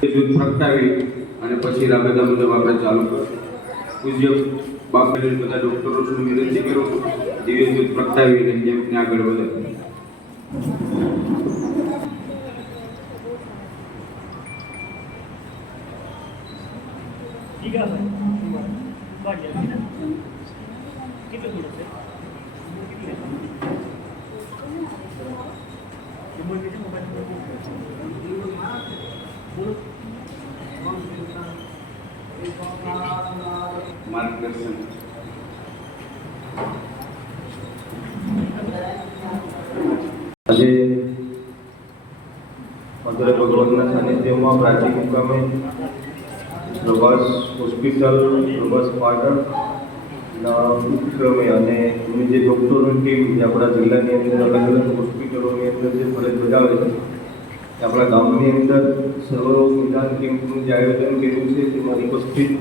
그 박사의 અને પછી રાબેતા મુજબ આપણે ચાલુ કરશું પૂજ્ય બાપને બધા ડૉક્ટરો શું વિનંતી કરું દિવ્ય દૂત પ્રગટાવીને કેમ્પને આગળ વધે. ઠીક છે માર્ગદર્શન. આજે મધુરે ભગવાનના સાનિધ્યમાં પ્રાચીન મુકામે પ્રભાસ હોસ્પિટલ, પ્રભાસ પાટણના ઉપક્રમે અને એમની જે ડૉક્ટરોની ટીમ જે આપણા જિલ્લાની અંદર અલગ અલગ હોસ્પિટલોની અંદર જે ફરજ બજાવે છે આપણા ગામની અંદર સર્વરોગ નિદાન કેમ્પનું જે આયોજન કર્યું છે, તેમાં ઉપસ્થિત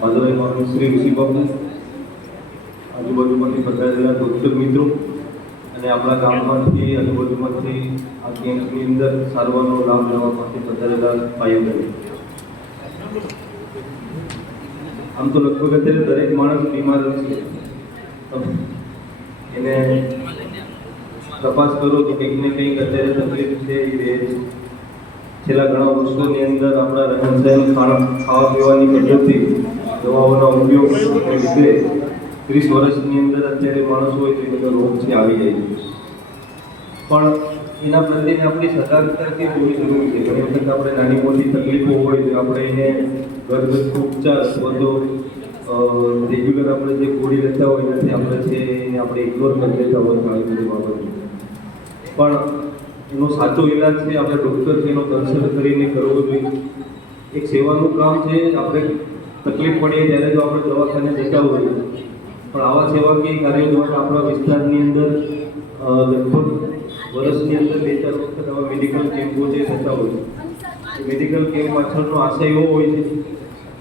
મધુરાઈ શ્રી ઋષિભાઈ આજુબાજુમાંથી પધારેલા ડૉક્ટર મિત્રો. અને આપણા ગામમાંથી, આજુબાજુમાંથી, આ કેમ્પની અંદર સારવારનો લાભ લેવા માટે પધારેલા ભાઈઓ આમ તો લગભગ અત્યારે દરેક માણસ બીમાર છે. એને તપાસ કરો તો કંઈક ને કંઈક અત્યારે તકલીફ છે, એ રહે છે. છેલ્લા ઘણા વર્ષોની અંદર આપણા રહેણ સહેન ખાવા પીવાની પદ્ધતિ દવાઓના ઉપયોગને લીધે ત્રીસ વર્ષની અંદર અત્યારે માણસ હોય તો એ બધા રોગ આવી જાય છે. પણ એના પ્રત્યેની આપણી કે હોવી જરૂરી છે. ઘણી વખત આપણે નાની મોટી તકલીફો હોય તો આપણે એને ઘરગથ્થુ ઉપચાર બધો રેગ્યુલર આપણે જે ગોળી લેતા હોય એનાથી આપણે છે એને આપણે ઇગ્નોર કરી લેતા હોય આવી બધી બાબતો. પણ એનો સાચો ઈલાજ છે, આપણે ડૉક્ટર છે એનો કન્સલ્ટ કરીને કરવો જોઈએ. એક સેવાનું કામ છે, આપણે તકલીફ પડીએ ત્યારે તો આપણે દવાખાને જતા હોઈએ. પણ આવા સેવાકીય કાર્યો દ્વારા આપણા વિસ્તારની અંદર લગભગ વર્ષની અંદર બે ચાર વખત આવા મેડિકલ કેમ્પો જે થતા હોય. છે મેડિકલ કેમ્પ પાછળનો આશય એવો હોય છે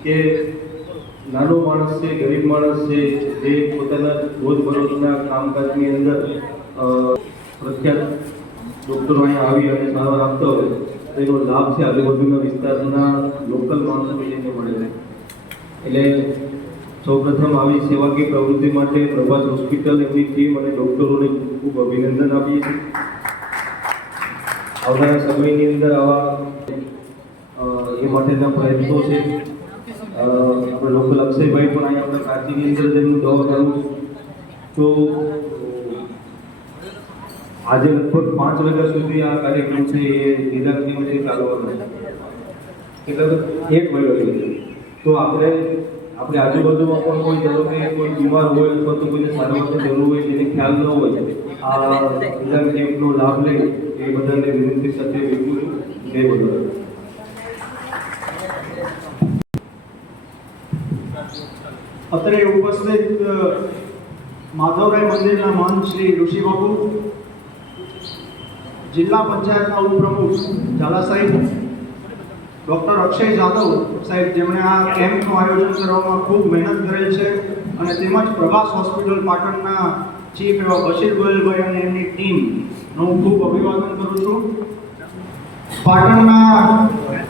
કે નાનો માણસ છે, ગરીબ માણસ છે, જે પોતાના રોજબરોજના કામકાજની અંદર પ્રખ્યાત ડૉક્ટરો અહીંયા આવી અને સારવાર આપતા હોય, તો એનો લાભ છે આજુબાજુના વિસ્તારના લોકલ માણસો એને મળે છે. એટલે સૌપ્રથમ આવી સેવાકીય પ્રવૃત્તિ માટે પ્રભાસ હોસ્પિટલ એમની ટીમ અને ડૉક્ટરોને ખૂબ અભિનંદન આપીએ છીએ. આવનારા સમયની અંદર આવા એ માટેના પ્રયત્નો છે. આપણે લોકલ અક્ષયભાઈ પણ અહીંયા આપણે કાચીની અંદર તેમનું દવાખાનું. તો આજે લગભગ પાંચ વાગ્યા સુધી આ કાર્યક્રમ છે એ નિદાન વચ્ચે ચાલવાનો છે. એટલે એક વાગ્યા સુધી તો આપણે આપણે આજુબાજુમાં પણ કોઈ ધારો કે કોઈ બીમાર હોય અથવા તો કોઈને સારવારની જરૂર હોય જેને ખ્યાલ ન હોય, આ નિદાન કેમ્પનો લાભ લે, એ બધાને વિનંતી સાથે વિનંતી જય બધા અત્રે ઉપસ્થિત માધવરાય મંદિરના મહંત શ્રી ઋષિબાબુ જિલ્લા પંચાયતના ઉપપ્રમુખ ઝાલા સાહેબ ડૉક્ટર અક્ષય જાદવ સાહેબ, જેમણે આ કેમ્પનું આયોજન કરવામાં ખૂબ મહેનત કરેલ છે અને તેમજ પ્રભાસ હોસ્પિટલ પાટણના ચીફ એવા બશીર ગોયલભાઈ અને એમની ટીમનું હું ખૂબ અભિવાદન કરું છું. પાટણના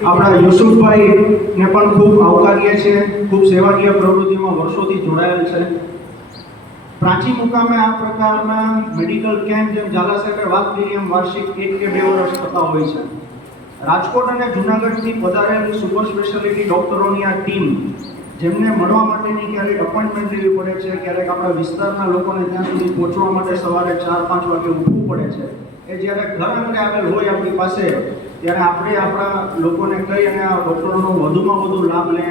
આપણા યુસુફભાઈને પણ ખૂબ આવકારીએ છીએ ખૂબ સેવાકીય પ્રવૃત્તિમાં વર્ષોથી જોડાયેલ છે. પ્રાચીન મુકામે આ પ્રકારના મેડિકલ કેમ્પ જેમ ઝાલા સાહેબે વાત કરી એમ વાર્ષિક એક કે બે વર્ષ થતા હોય છે. રાજકોટ અને જુનાગઢથી પધારેલી સુપર સ્પેશિયાલિટી ડૉક્ટરોની આ ટીમ, જેમને મળવા માટેની ક્યારેક અપોઇન્ટમેન્ટ લેવી પડે છે, ક્યારેક આપણા વિસ્તારના લોકોને ત્યાં સુધી પહોંચવા માટે સવારે ચાર, પાંચ વાગે ઊભવું પડે છે. એ જ્યારે ઘર અંગે આવેલ હોય આપણી પાસે, ત્યારે આપણે આપણા લોકોને કહી અને આ ડૉક્ટરોનો વધુમાં વધુ લાભ લે.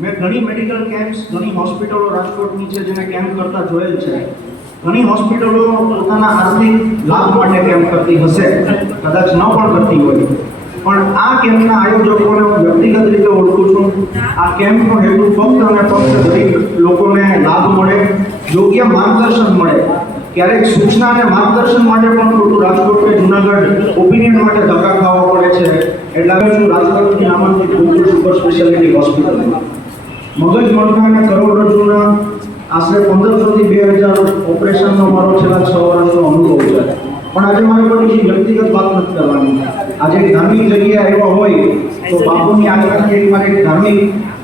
મેં ઘણી મેડિકલ કેમ્પ્સ ઘણી હોસ્પિટલો રાજકોટની છે, જેને કેમ્પ કરતા જોયેલ છે. ઘણી હોસ્પિટલો પોતાના આર્થિક લાભ માટે કેમ્પ કરતી હશે, કદાચ ન પણ કરતી હોય. પણ આ કેમ્પના આયોજકોને હું વ્યક્તિગત રીતે ઓળખું છું. આ કેમ્પનો હેતુ ફક્ત અને ફક્ત ગરીબ લોકોને લાભ મળે, યોગ્ય માર્ગદર્શન મળે. ક્યારેક સૂચના અને માર્ગદર્શન માટે પણ ખોટું રાજકોટ કે જુનાગઢ ઓપિનિયન માટે ધક્કા ખાવા એટલે આવ્યો છું રાજકોટની નામાંકિત સુપર સ્પેશિયાલિટી હોસ્પિટલમાં મગજ મણકા અને કરોડરજ્જુના આશરે પંદરસોથી બે હજાર ઓપરેશનનો મારો છેલ્લા છ વર્ષનો અનુભવ છે. પણ આજે મારે કોઈ વ્યક્તિગત વાત નથી કરવાની. આજે ધાર્મિક જગ્યા એવા હોય તો બાપુની એક મારે ધાર્મિક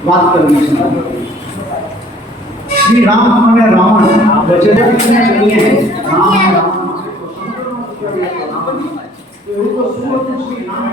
વાત કરવી છે. શ્રી રામ અને રાવણ વચ્ચે એવું તો શું હતું? શ્રી રામ